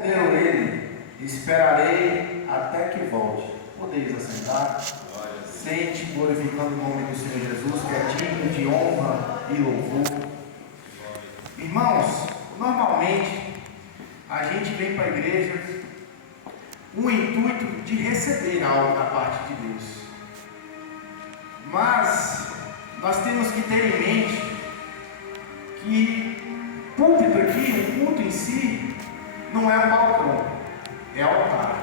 Eu ele, esperarei até que volte. Podeis assentar. Sente, glorificando o nome do Senhor Jesus, que é digno de honra e louvor. Irmãos, normalmente a gente vem para a igreja com o intuito de receber algo da parte de Deus. Mas nós temos que ter em mente que púlpito aqui, o culto em si, não é um balcão, é altar.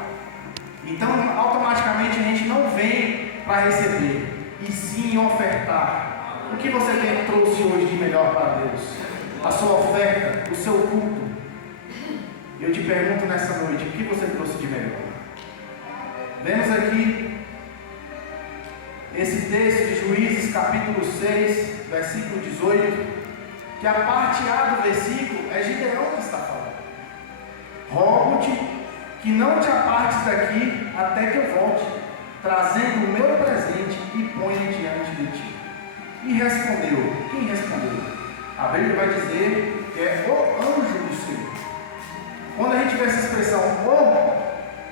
Então, automaticamente a gente não vem para receber, e sim ofertar. O que você trouxe hoje de melhor para Deus? A sua oferta, o seu culto. Eu te pergunto nessa noite, o que você trouxe de melhor? Vemos aqui esse texto de Juízes, capítulo 6, versículo 18, que a parte A do versículo é Gideão que está falando. Rogo-te que não te apartes daqui até que eu volte, trazendo o meu presente e ponha diante de ti. E respondeu. Quem respondeu? A Bíblia vai dizer que é o anjo do Senhor. Quando a gente vê essa expressão,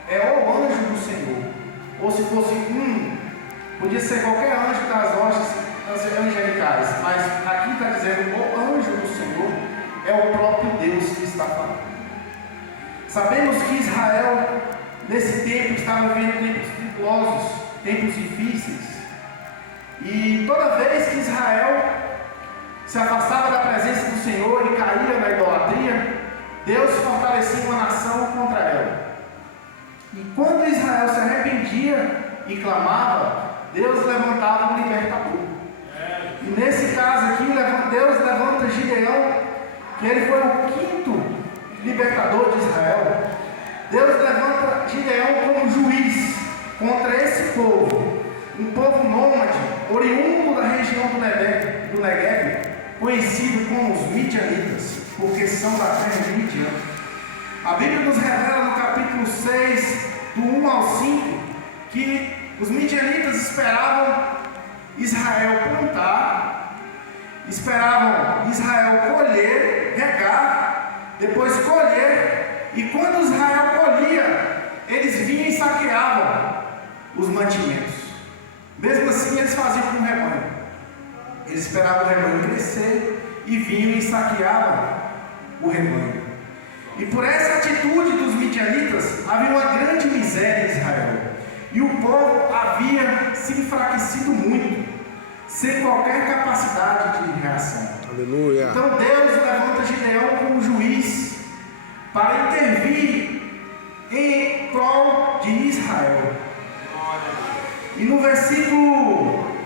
é o anjo do Senhor. Ou se fosse podia ser qualquer anjo das hostes angelicais, mas aqui está dizendo o anjo do Senhor, é o próprio Deus que está falando. Sabemos que Israel, nesse tempo, estava vivendo tempos tribulados, tempos difíceis. E toda vez que Israel se afastava da presença do Senhor e caía na idolatria, Deus fortalecia uma nação contra ela. E quando Israel se arrependia e clamava, Deus levantava um libertador. E nesse caso aqui, Deus levanta Gideão, que ele foi o quinto libertador de Israel. Deus levanta Gideão como juiz contra esse povo, um povo nômade, oriundo da região do Negev, conhecido como os midianitas, porque são da terra de Midian. A Bíblia nos revela no capítulo 6, do 1 ao 5, que os midianitas esperavam Israel plantar, esperavam Israel colher, regar, depois colher, e quando Israel colhia, eles vinham e saqueavam os mantimentos. Mesmo assim, eles faziam com o rebanho. Eles esperavam o rebanho crescer e vinham e saqueavam o rebanho. E por essa atitude dos midianitas, havia uma grande miséria em Israel. E o povo havia se enfraquecido muito, sem qualquer capacidade de reação. Aleluia. Então Deus levanta Gideão como juiz para intervir em prol de Israel. E no versículo,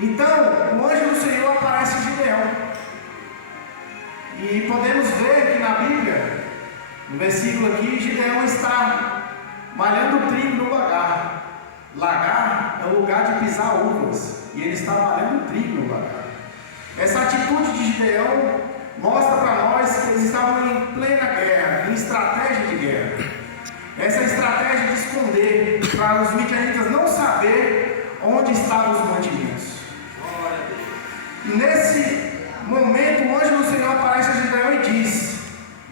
então, o anjo do Senhor aparece a Gideão. E podemos ver que na Bíblia, no versículo aqui, Gideão está malhando trigo no lagar. Lagar é o lugar de pisar uvas, e ele está malhando trigo no lagar. Essa atitude de Gideão mostra para nós que eles estavam em plena guerra, em estratégia de guerra. Essa estratégia de esconder, para os midianitas não saber onde estavam os mantimentos. E nesse momento o anjo do Senhor aparece a Gideão e diz: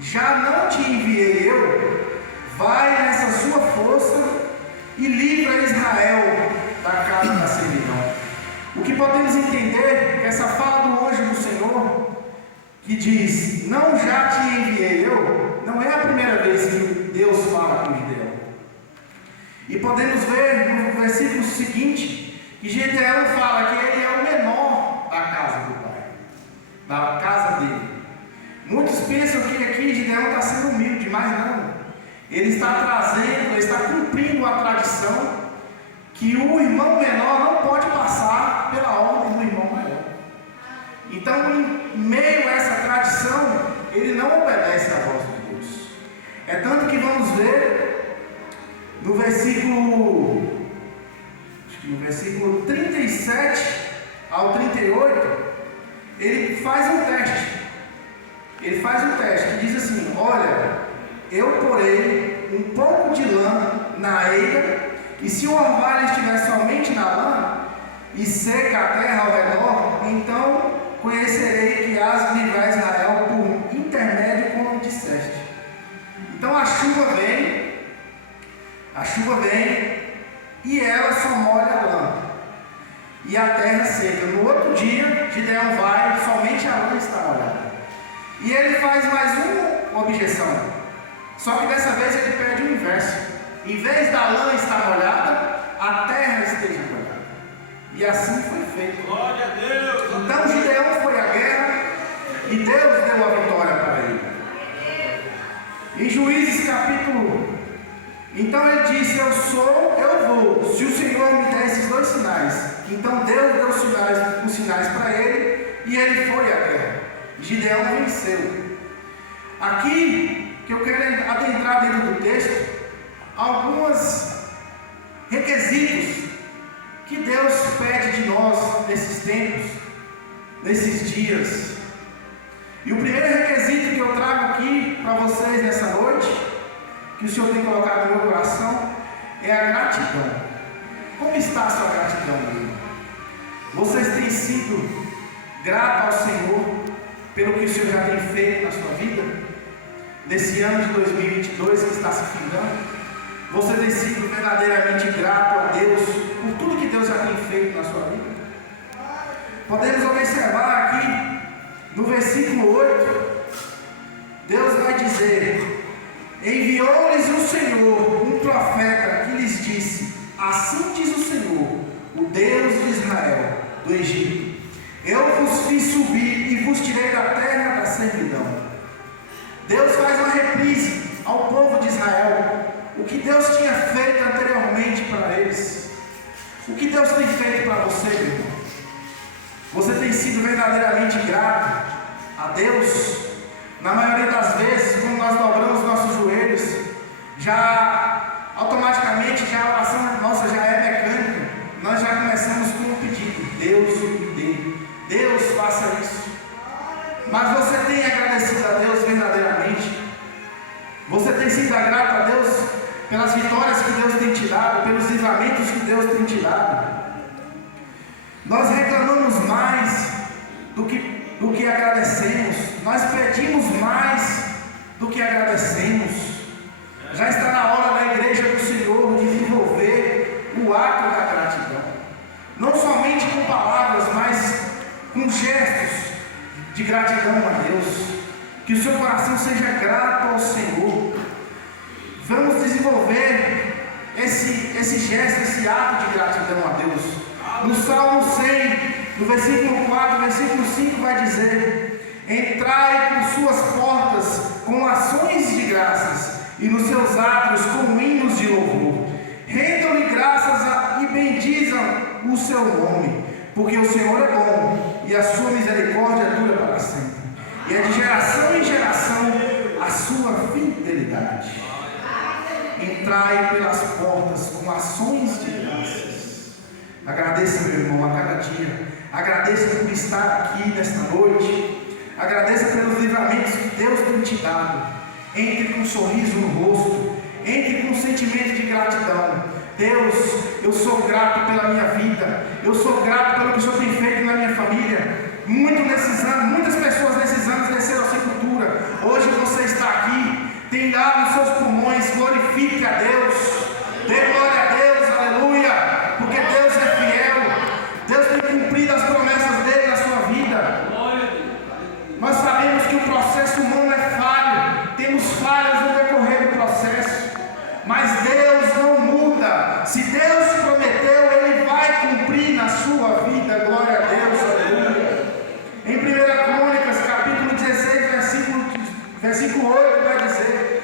já não te enviei eu? Vai nessa sua força e livra Israel da casa da servidão. O que podemos entender é que essa fala do anjo do Senhor, que diz, não já te enviei eu, não é a primeira vez que Deus fala com Gideão. E podemos ver no versículo seguinte, que Gideão fala que ele é o menor da casa do pai, da casa dele. Muitos pensam que aqui Gideão está sendo humilde, mas não. Ele está trazendo, ele está cumprindo a tradição que o irmão menor não pode passar pela ordem do irmão maior. Então, em meio a essa tradição, ele não obedece à voz de Deus. É tanto que vamos ver no versículo 37 ao 38, ele faz um teste. Ele faz um teste que diz assim: olha, eu porei um pouco de lã na eira, e se o orvalho estiver somente na lã e seca a terra ao redor, então conhecerei que has de livrar Israel por intermédio como disseste. Então a chuva vem e ela só molha a lã. E a terra seca. No outro dia, Gideão vai, somente a lã está molhada. E ele faz mais uma objeção. Só que dessa vez ele pede o inverso. Em vez da lã estar molhada, a terra esteja molhada. E assim foi feito. Glória a Deus! Então Gideão foi à guerra e Deus deu a vitória para ele. Em Juízes capítulo, então ele disse: eu sou, eu vou, se o Senhor me der esses dois sinais. Então Deus deu os sinais para ele e ele foi à guerra. Gideão venceu. Aqui que eu quero adentrar dentro do texto, alguns requisitos que Deus pede de nós nesses tempos, nesses dias. E o primeiro requisito que eu trago aqui para vocês nessa noite, que o Senhor tem colocado no meu coração, é a gratidão. Como está a sua gratidão, meu irmão? Vocês têm sido gratos ao Senhor pelo que o Senhor já tem feito na sua vida? Nesse ano de 2022 que está se findando, você tem sido verdadeiramente grato a Deus por tudo que Deus já tem feito na sua vida? Podemos observar aqui no versículo 8, Deus vai dizer: enviou-lhes o Senhor um profeta que lhes disse: assim diz o Senhor, o Deus de Israel, do Egito: eu vos fiz subir e vos tirei da terra da servidão. Deus faz uma reprise ao povo de Israel, o que Deus tinha feito anteriormente para eles. O que Deus tem feito para você, meu irmão? Você tem sido verdadeiramente grato a Deus? Na maioria das vezes, quando nós dobramos nossos joelhos, já automaticamente a oração nossa já é mecânica. Nós já começamos com um pedido: Deus me dê, Deus faça isso. Mas você tem agradecido a Deus verdadeiramente? Você tem sido grato a Deus pelas vitórias que Deus tem te dado, pelos livramentos que Deus tem te dado? Nós reclamamos mais do que agradecemos. Nós pedimos mais do que agradecemos. Já está na hora da igreja do Senhor de desenvolver o ato da gratidão, não somente com palavras, mas com gestos de gratidão a Deus. Que o seu coração seja grato ao Senhor. Vamos desenvolver esse gesto, esse ato de gratidão a Deus. No Salmo 100, no versículo 4, versículo 5 vai dizer: entrai por suas portas com ações de graças e nos seus átrios com hinos de louvor. Rendam-lhe graças e bendizam o seu nome, porque o Senhor é bom e a sua misericórdia dura para sempre, e é de geração em geração a sua fidelidade. Entrai pelas portas com ações de graças. Agradeça, meu irmão, a cada dia. Agradeça por estar aqui nesta noite. Agradeça pelos livramentos que Deus tem te dado. Entre com um sorriso no rosto. Entre com um sentimento de gratidão. Deus, eu sou grato pela minha vida. Eu sou grato pelo que o Senhor tem feito na minha família. Muitas pessoas nesses anos desceram a sepultura. Hoje você está aqui, tem ar nos seus pulmões. Glorifique a Deus, dê glória a Deus, aleluia, porque Deus é fiel. Deus tem cumprido as promessas dele na sua vida. Nós sabemos que o processo humano é falho, temos falhas no decorrer do processo, mas Deus não muda. Se Deus prometeu, Ele vai cumprir na sua vida. Glória a Deus, aleluia. Em 1 Crônicas, capítulo 16, versículo 8, vai dizer: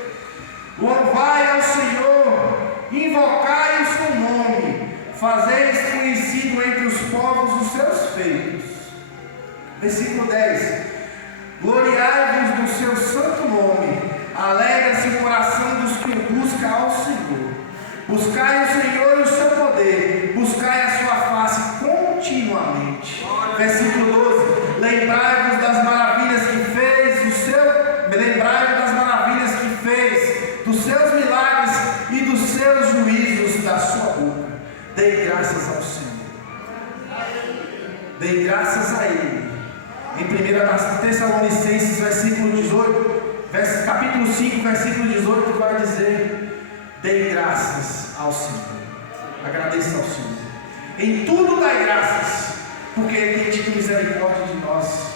louvai ao Senhor, invocai o seu nome, fazeis conhecido entre os povos os seus feitos. Versículo 10: gloriai-vos do seu santo nome, alegra-se o coração dos que busca ao Senhor. Buscai o Senhor e o seu poder, buscai a sua face continuamente. Versículo 12: lembrai-vos das maravilhas que fez, dos seus milagres e dos seus juízos da sua boca. Dei graças ao Senhor. Dei graças a Ele. Em 1 Tessalonicenses, versículo 18, capítulo 5, versículo 18, vai dizer: dei graças ao Senhor. Agradeça ao Senhor. Em tudo dai graças, porque Ele tem tido misericórdia de nós.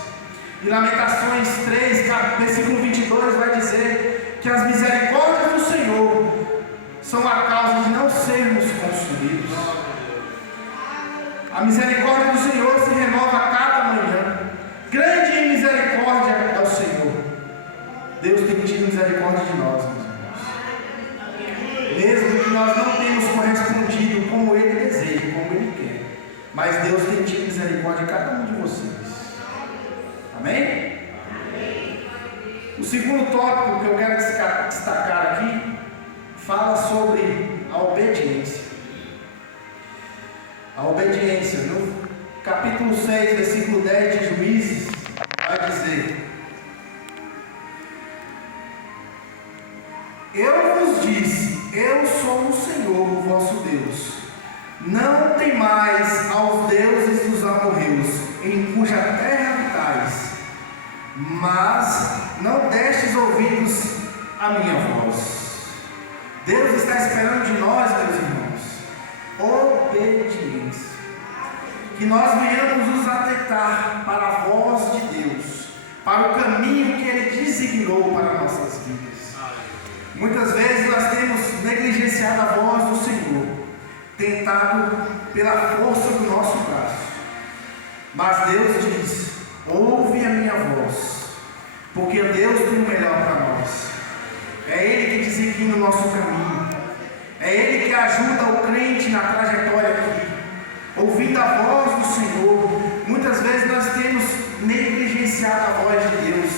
E Lamentações 3, versículo 22, vai dizer que as misericórdias do Senhor são a causa de não sermos consumidos. A misericórdia do Senhor se renova a cada manhã. Grande em misericórdia é o Senhor. Deus tem tido misericórdia de nós, meus irmãos. Mesmo que nós não tenhamos correspondido como Ele deseja, como Ele quer, mas Deus tem tido misericórdia de cada um de vocês. Amém? O segundo tópico que eu quero destacar aqui fala sobre a obediência. A obediência, no capítulo 6, versículo 10 de Juízes, vai dizer: eu vos disse, eu sou o Senhor, o vosso Deus. Não temais aos deuses dos amorreus, em cuja terra habitais, mas não destes ouvidos à minha voz. Deus está esperando de nós, meus irmãos, obediência. Que nós venhamos nos atentar para a voz de Deus, para o caminho que Ele designou para nossas vidas. Muitas vezes nós temos negligenciado a voz do Senhor, tentado pela força do nosso braço. Mas Deus diz: ouve a minha voz, porque Deus tem o melhor para nós. É Ele que designa o nosso caminho. É Ele que ajuda o crente na trajetória aqui. Ouvindo a voz do Senhor, muitas vezes nós temos negligenciado a voz de Deus.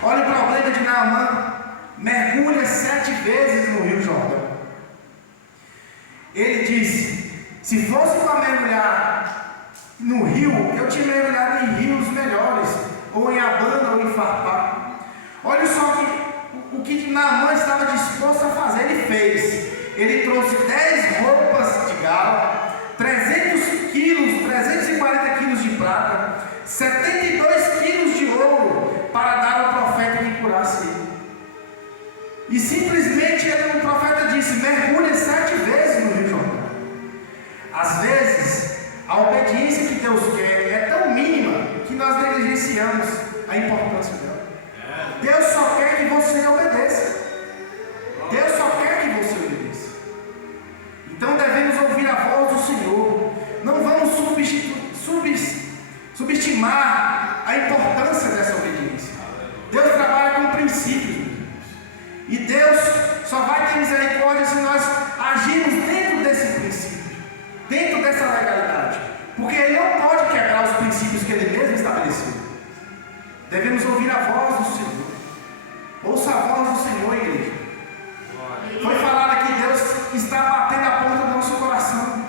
Olha o problema de Naamã: mergulha 7 vezes no Rio Jordão. Ele disse: se fosse para mergulhar no rio, eu tinha mergulhado em rios melhores, ou em Abana ou em Farpá. Olha só o que Naamã estava disposto a fazer. Ele fez. Ele trouxe 10 roupas de gala, 300 quilos, 340 quilos de prata, 72 quilos de ouro, para dar ao profeta que curasse ele. E simplesmente o profeta disse: mergulhe 7 vezes no Rio Jordão. Às vezes, a obediência que Deus quer é tão mínima que nós negligenciamos a importância dela. Deus só quer que você obedeça. Deus só quer que você obedeça. Então devemos ouvir a voz do Senhor. Não vamos subestimar a importância dessa obediência. Deus trabalha com princípios. E Deus só vai ter misericórdia se nós agirmos dentro desse princípio, dentro dessa legalidade. Porque Ele não pode quebrar os princípios que Ele mesmo estabeleceu. Devemos ouvir a voz do Senhor. Ouça a voz do Senhor, igreja. Foi falado aqui: Deus está batendo a porta do nosso coração.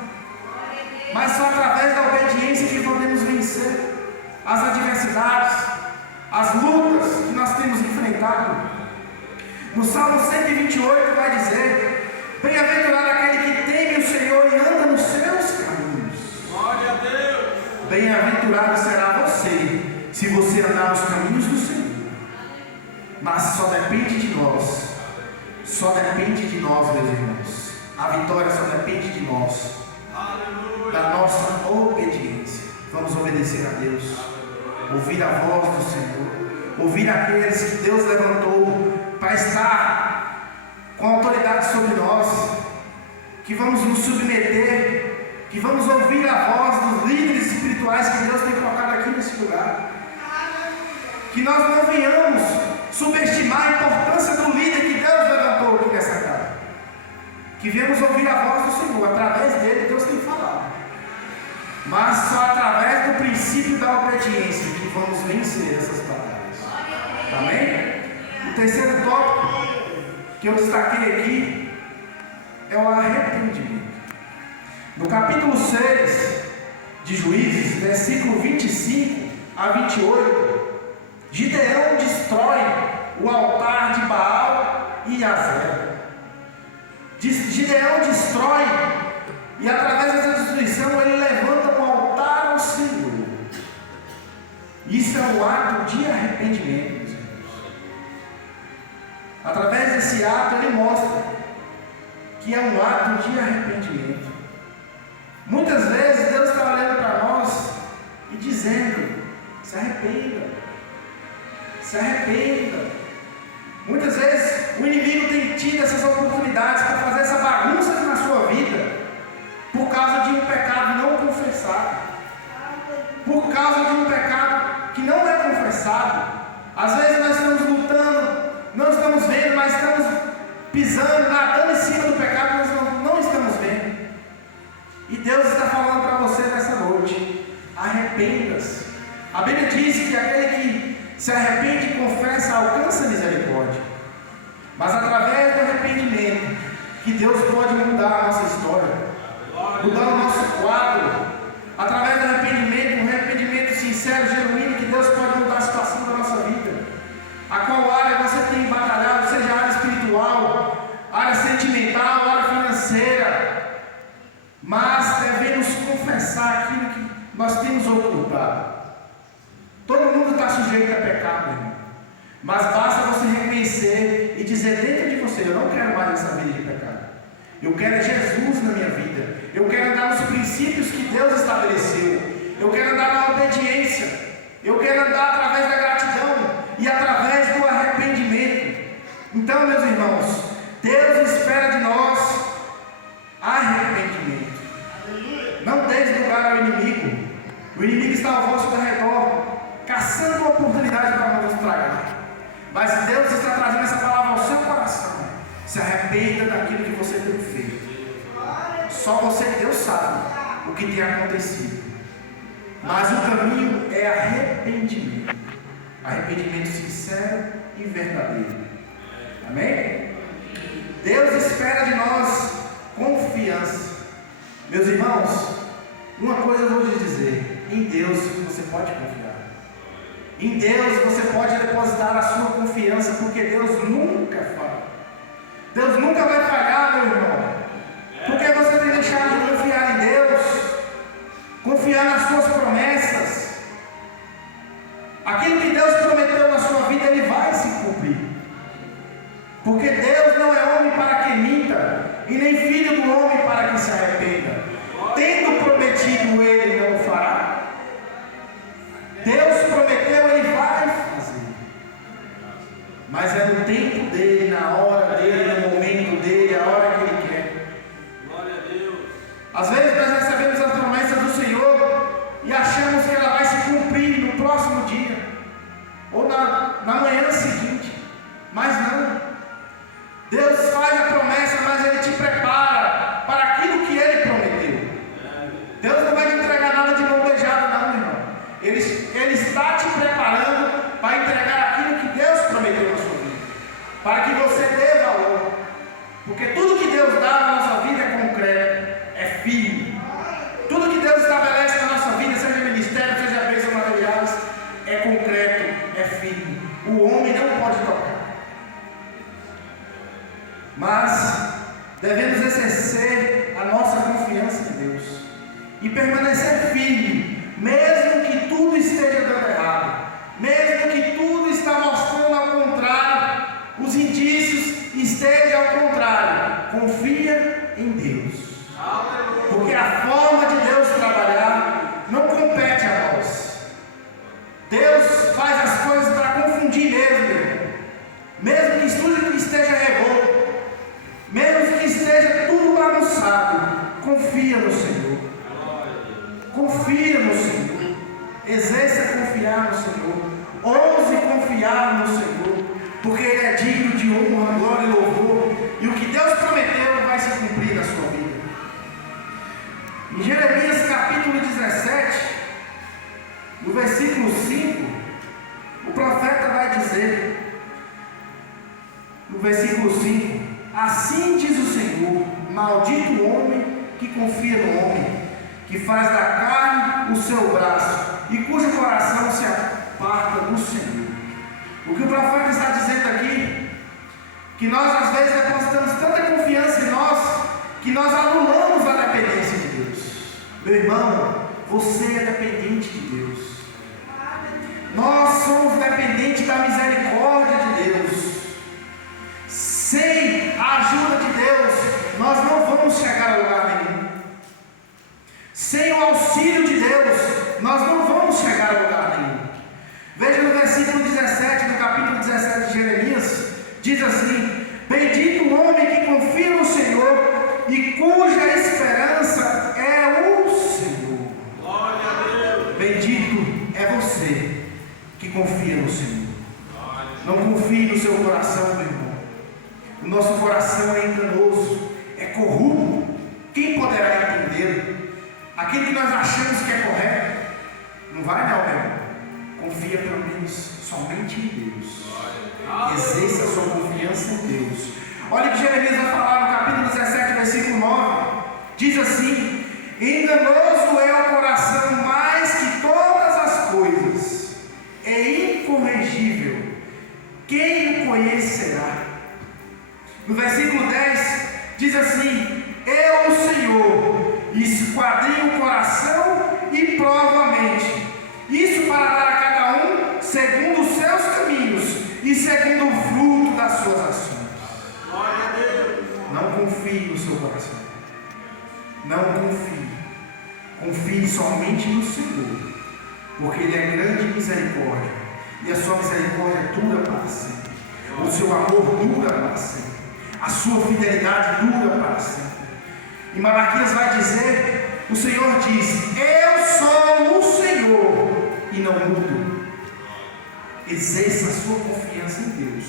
Mas só através da obediência que podemos vencer as adversidades, as lutas que nós temos enfrentado. No Salmo 128 vai dizer: bem-aventurado aquele que teme o Senhor e anda nos seus caminhos. Glória a Deus. Bem-aventurado será você, se você andar nos caminhos do Senhor. Mas só depende de nós. Só depende de nós, meus irmãos. A vitória só depende de nós. Aleluia. Da nossa obediência. Vamos obedecer a Deus. Ouvir a voz do Senhor. Ouvir aqueles que Deus levantou para estar com autoridade sobre nós, que vamos nos submeter, que vamos ouvir a voz dos líderes espirituais que Deus tem colocado aqui nesse lugar, que nós não venhamos subestimar a importância do líder que Deus levantou aqui nessa casa, que venhamos ouvir a voz do Senhor. Através dele Deus tem falado, mas só através do princípio da obediência que vamos vencer essas batalhas. Amém? O terceiro tópico que eu destaquei aqui é o arrependimento. No capítulo 6 de Juízes, versículo 25 a 28, Gideão destrói o altar de Baal e Azera. Gideão destrói, e através dessa destruição ele levanta um altar ao Senhor. Isso é um ato de arrependimento. Através desse ato, ele mostra que é um ato de arrependimento. Muitas vezes Deus está olhando para nós e dizendo: se arrependa, se arrependa. Muitas vezes o inimigo tem tido essas oportunidades para fazer essa bagunça na sua vida por causa de um pecado não confessado, por causa de um pecado que não é confessado. Às vezes nós estamos lutando, não estamos vendo, mas estamos pisando, nadando em cima do pecado, nós não estamos vendo. E Deus está falando para você nessa noite: arrependa-se. A Bíblia diz que aquele que se arrepende e confessa alcança a misericórdia. Mas através do arrependimento que Deus pode mudar a nossa história, mudar o nosso quadro. Através do arrependimento, um arrependimento sincero, genuíno, que Deus pode mudar a situação da nossa vida. A qual área você tem batalhado, seja área espiritual, área sentimental, área financeira, mas devemos confessar aquilo que nós temos ocultado. Todo mundo está sujeito a pecado, meu irmão. Mas basta você reconhecer e dizer dentro de você: eu não quero mais essa vida de pecado. Eu quero Jesus na minha vida. Eu quero andar nos princípios que Deus estabeleceu. Eu quero andar na obediência. Eu quero andar através da gratidão e através do arrependimento. Então, meus irmãos, Deus espera de nós arrependimento. Não deis lugar ao inimigo. O inimigo está ao vosso redor, caçando uma oportunidade para nos tragar. Mas Deus está trazendo essa palavra ao seu coração: se arrependa daquilo que você tem feito. Só você e Deus sabe o que tem acontecido. Mas o caminho é arrependimento. Arrependimento sincero e verdadeiro. Amém? Deus espera de nós confiança. Meus irmãos, uma coisa eu vou lhes dizer: em Deus você pode confiar. Em Deus você pode depositar a sua confiança, porque Deus nunca falha. Deus nunca vai falhar, meu irmão. Porque você tem deixado de confiar em Deus, confiar nas suas promessas. Aquilo que Deus prometeu na sua vida, Ele vai se cumprir. Porque Deus não é homem para que minta, e nem filho do homem para que se arrependa. Tendo prometido, Ele não o fará. Deus prometeu, Ele vai fazer. Mas é no tempo dEle, na hora dEle, no momento dEle, a hora que Ele quer. Glória a Deus. Às vezes nós recebemos as promessas do Senhor e achamos que ela vai se cumprir no próximo dia, ou na manhã seguinte. Mas não. Deus faz a promessa, mas Ele te prepara para aquilo que Ele prometeu. Deus não vai te entregar nada de mão beijada, não, meu irmão. Ele está te preparando para entregar aquilo que Deus prometeu na sua vida, para que você dê valor. Porque tudo que Deus dá na nossa vida é concreto, é firme. Tudo que Deus estabelece na nossa vida, seja ministério, seja bênçãos materiais, é concreto, é firme. O homem não pode tocar. Mas devemos exercer a nossa confiança em Deus e permanecer firme, mesmo que tudo esteja dando errado, mesmo que tudo está mostrando ao contrário, os indícios estejam ao contrário. Confia em Deus, porque a forma de Deus trabalhar não compete a nós. Deus faz as coisas para confundir mesmo que tudo esteja revolto, mesmo que esteja tudo bagunçado. Confia no Senhor. Confia no Senhor. Exerça confiar no Senhor. Ouse confiar no Senhor, porque Ele é digno de honra, glória e louvor. E o que Deus prometeu vai se cumprir na sua vida. Em Jeremias capítulo 17, no versículo 5, o profeta vai dizer, no versículo 5: assim diz o Senhor, maldito o homem que confia no homem, que faz da carne o seu braço, e cujo coração se aparta do Senhor. O que o profeta está dizendo aqui, que nós às vezes depositamos tanta confiança em nós, que nós anulamos a dependência de Deus. Meu irmão, você é dependente de Deus. Nós somos dependentes da misericórdia de Deus. Sem o auxílio de Deus, nós não vamos chegar a lugar nenhum. Veja no versículo 17, no capítulo 17 de Jeremias, diz assim: bendito o homem que confia no Senhor e cuja esperança é o Senhor. Glória a Deus. Bendito é você que confia no Senhor. Não confie no seu coração, meu irmão. O nosso coração é enganoso, é corrupto. Quem poderá entender? Aquilo que nós achamos que é correto, não vai não, meu irmão. Confia pelo menos somente em Deus. Exerça a sua confiança em Deus. Olha o que Jeremias vai falar no capítulo 17, versículo 9. Diz assim: enganoso é o coração mais que todas as coisas, é incorrigível, quem o conhecerá? No versículo 10 diz assim: eu, o Senhor, esquadrinho o coração e provo a mente, isso para dar a cada um segundo os seus caminhos e segundo o fruto das suas ações. Glória a Deus. Não confie no seu coração. Não confie. Confie somente no Senhor, porque Ele é grande em misericórdia e a sua misericórdia dura para sempre. O seu amor dura para sempre. A sua fidelidade dura para sempre. E Malaquias vai dizer, o Senhor diz: eu sou o Senhor e não mudo. Exerça a sua confiança em Deus,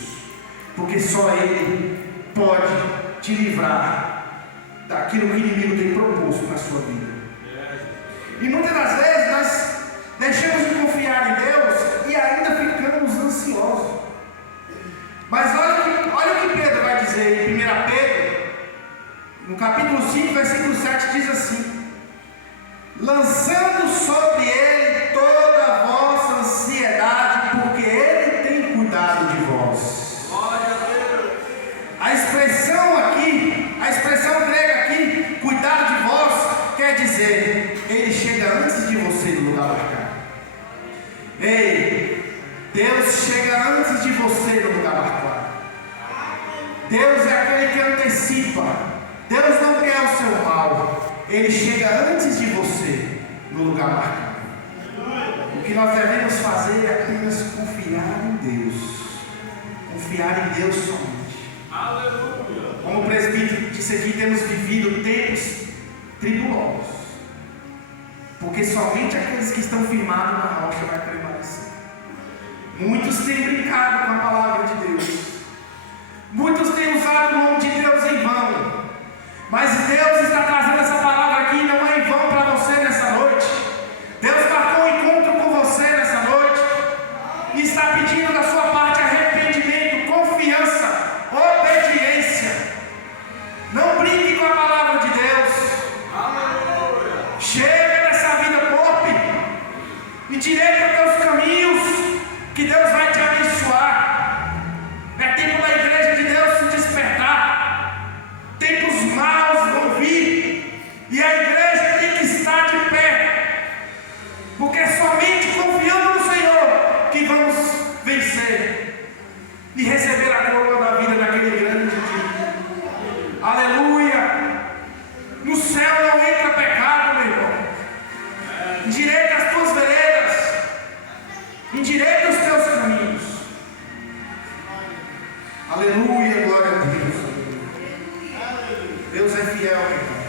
porque só Ele pode te livrar daquilo que o inimigo tem proposto na sua vida. E muitas das vezes nós deixamos de confiar em Deus e ainda ficamos ansiosos. Mas olha o que Pedro vai dizer em 1 Pedro, no capítulo 5, versículo 7, diz assim: lançando sobre Ele toda a vossa ansiedade, porque Ele tem cuidado de vós. Glória a Deus. A expressão grega aqui, cuidado de vós, quer dizer, Ele chega antes de você no lugar marcado. Ei, Deus chega antes de você no lugar marcado. Deus é aquele que antecipa. Deus não quer o seu mal. Ele chega antes de você no lugar marcado. O que nós devemos fazer é apenas confiar em Deus. Confiar em Deus somente. Aleluia. Como o presbítero disse aqui, temos vivido tempos tribulosos. Porque somente aqueles que estão firmados na rocha vai permanecer. Muitos têm brincado com a palavra de Deus. Muitos têm usado o nome de Deus em vão. Mas Deus está trazendo essa palavra aqui, não é em vão para você nessa noite. Deus marcou um encontro com você nessa noite e está pedindo da sua parte arrependimento, confiança, obediência. Não brinque com a palavra de Deus. Aleluia. Chega dessa vida pobre, endireita os teus caminhos, que Deus vai te abençoar. É tempo da igreja de Deus se despertar. Tempos maus vão vir e a igreja tem que estar de pé, porque é somente confiando no Senhor que vamos vencer e receber a coroa da vida naquele grande dia. Aleluia! No céu não entra pecado, meu irmão. Endireita as tuas veredas, endireita os teus caminhos. Aleluia, glória a Deus. Deus é fiel, meu irmão.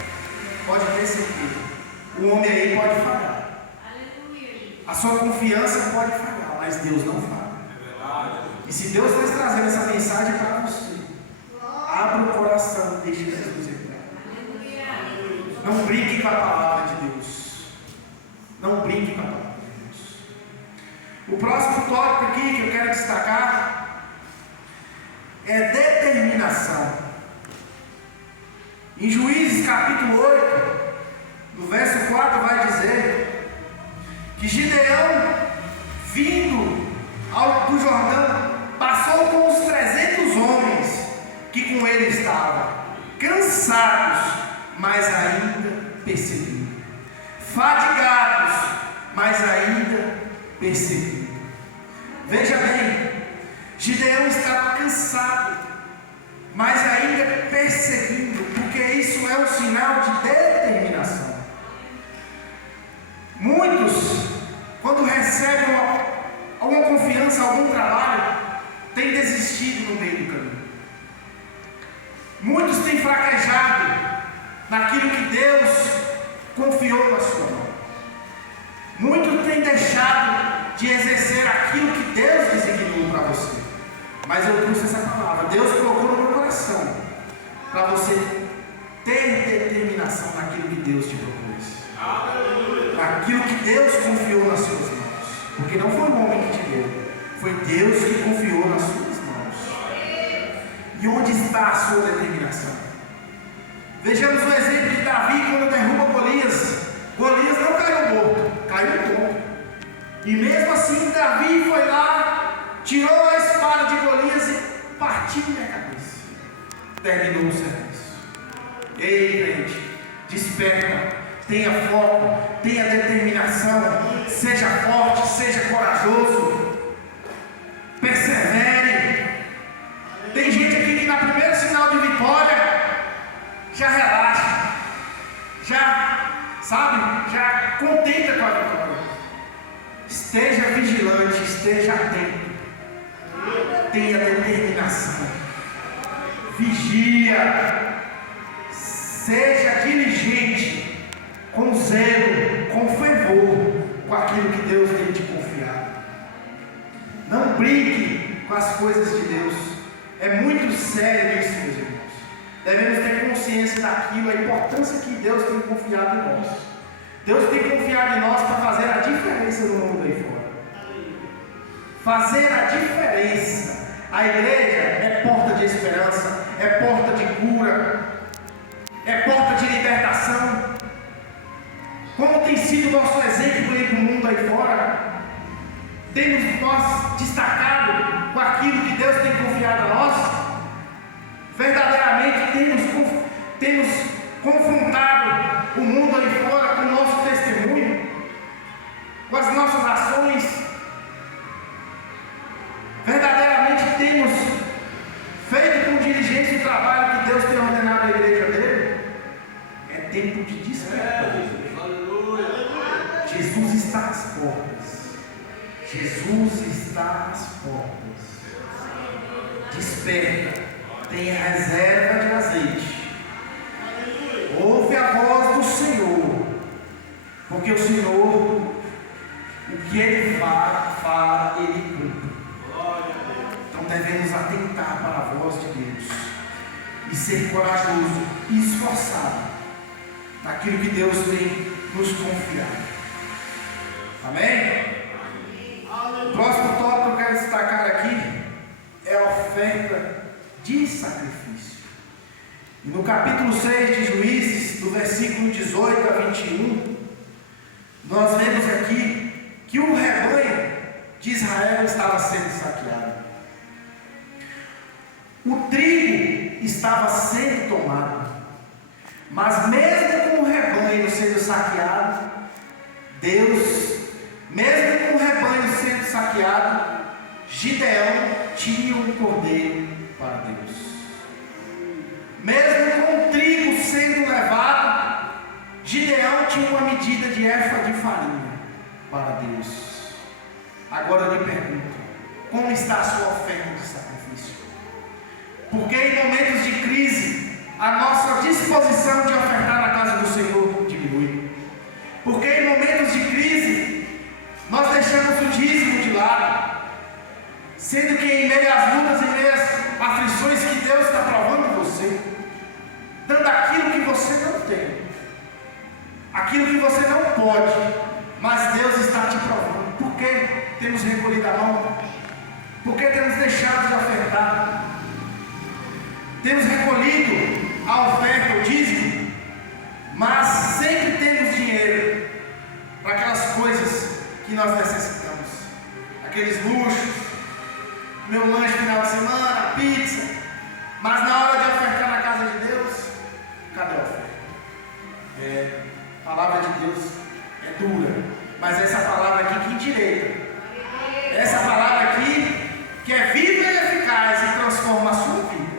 Pode ter certeza. O homem aí pode falhar. A sua confiança pode falhar, mas Deus não falha. E se Deus está trazendo essa mensagem para você, abra o coração e deixe Jesus entrar. Não brinque com a palavra de Deus. Não brinque com a palavra de Deus. O próximo tópico aqui que eu quero destacar é determinação. Em Juízes capítulo 8, no verso 4, vai dizer que Gideão, vindo do Jordão, passou com os 300 homens que com ele estavam, cansados, mas ainda perseguindo, fadigados, mas ainda perseguindo. Veja bem, Gideão estava cansado, mas ainda perseguindo, porque isso é um sinal de determinação. Muitos têm fraquejado naquilo que Deus confiou na sua mão. Muitos têm deixado de exercer aquilo que Deus designou para você. Mas eu trouxe essa palavra. Deus colocou no meu coração para você ter determinação naquilo que Deus te propôs. Naquilo que Deus confiou nas suas mãos. Porque não foi o homem que te deu, foi Deus que confiou nas suas mãos. E onde está a sua determinação? Vejamos o exemplo de Davi quando derruba Golias. Golias não caiu morto, caiu tonto. E mesmo assim Davi foi lá, tirou a espada de Golias e partiu-lhe a cabeça. Terminou o serviço. Ei, crente, desperta, tenha foco, tenha determinação, seja forte, seja corajoso, persevere. Tem gente aqui que na primeira sinal de vitória já relaxa, já contenta com a vitória. Esteja vigilante, esteja atento, tenha determinação, vigia, seja diligente, com zelo, com fervor, com aquilo que Deus tem te confiado. Não brinque com as coisas de Deus. É muito sério isso, meus irmãos. Devemos ter consciência daquilo, a importância que Deus tem confiado em nós. Deus tem confiado em nós para fazer a diferença no mundo aí fora. Fazer a diferença. A igreja é porta de esperança, é porta de cura, é porta de libertação. Como tem sido o nosso exemplo aí para o mundo aí fora? Temos nós destacado com aquilo que Deus tem confiado a nós? Verdadeiramente temos confrontado o mundo aí fora com o nosso testemunho, com as nossas ações? Verdadeiramente temos feito com diligência o trabalho que Deus tem ordenado à igreja dele? É tempo de despertar. Jesus está às portas. Jesus está às portas. Desperta. Tenha reserva de azeite. Ouve a voz do Senhor. Porque o Senhor, o que Ele fala, Ele cumpre. Então devemos atentar para a voz de Deus e ser corajoso e esforçado naquilo que Deus tem nos confiado. Amém? O próximo tópico que eu quero destacar aqui é a oferta de sacrifício. E no capítulo 6 de Juízes, do versículo 18 a 21, nós vemos aqui que o rebanho de Israel estava sendo saqueado. O trigo estava sendo tomado. Mas mesmo com o rebanho sendo saqueado, Deus, mesmo com o rebanho sendo saqueado, Gideão tinha um cordeiro para Deus. Mesmo com o trigo sendo levado, Gideão tinha uma medida de efa de farinha para Deus. Agora eu lhe pergunto, como está a sua oferta de sacrifício? Porque em momentos de crise, a nossa disposição de ofertar na casa do Senhor diminui. Porque em momentos de crise, nós deixamos o dízimo de lado, sendo que em meio às lutas, em meio às aflições que Deus está provando você, dando aquilo que você não tem, aquilo que você não pode, mas Deus está te provando. Por que temos recolhido a mão? Por que temos deixado de ofertar? Temos recolhido a oferta, o dízimo, mas sempre temos dinheiro para aquelas coisas que nós necessitamos, aqueles luxos, meu lanche final de semana, pizza, mas na hora de ofertar na casa de Deus, cadê a oferta? A palavra de Deus é dura, mas essa palavra aqui que endireita, essa palavra aqui que é viva e eficaz e transforma a sua vida.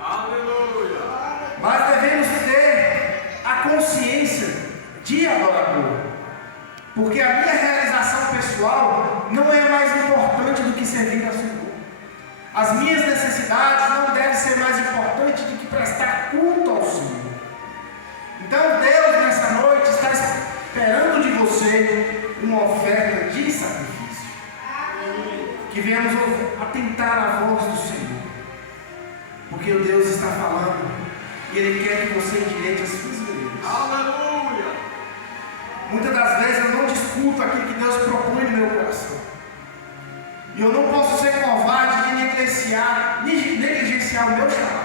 Aleluia! Mas devemos ter a consciência de adorador, porque a minha realização pessoal não é mais importante do que servir ao Senhor. As minhas necessidades não devem ser mais importantes do que prestar culto ao Senhor. Então Deus nessa noite está esperando de você uma oferta de sacrifício. Que venhamos atentar à voz do Senhor. Porque o Deus está falando e Ele quer que você endireite as suas veredas. Aleluia! Muitas das vezes eu não discuto aquilo que Deus propõe no meu coração. E eu não posso ser covarde de negligenciar o meu chamado.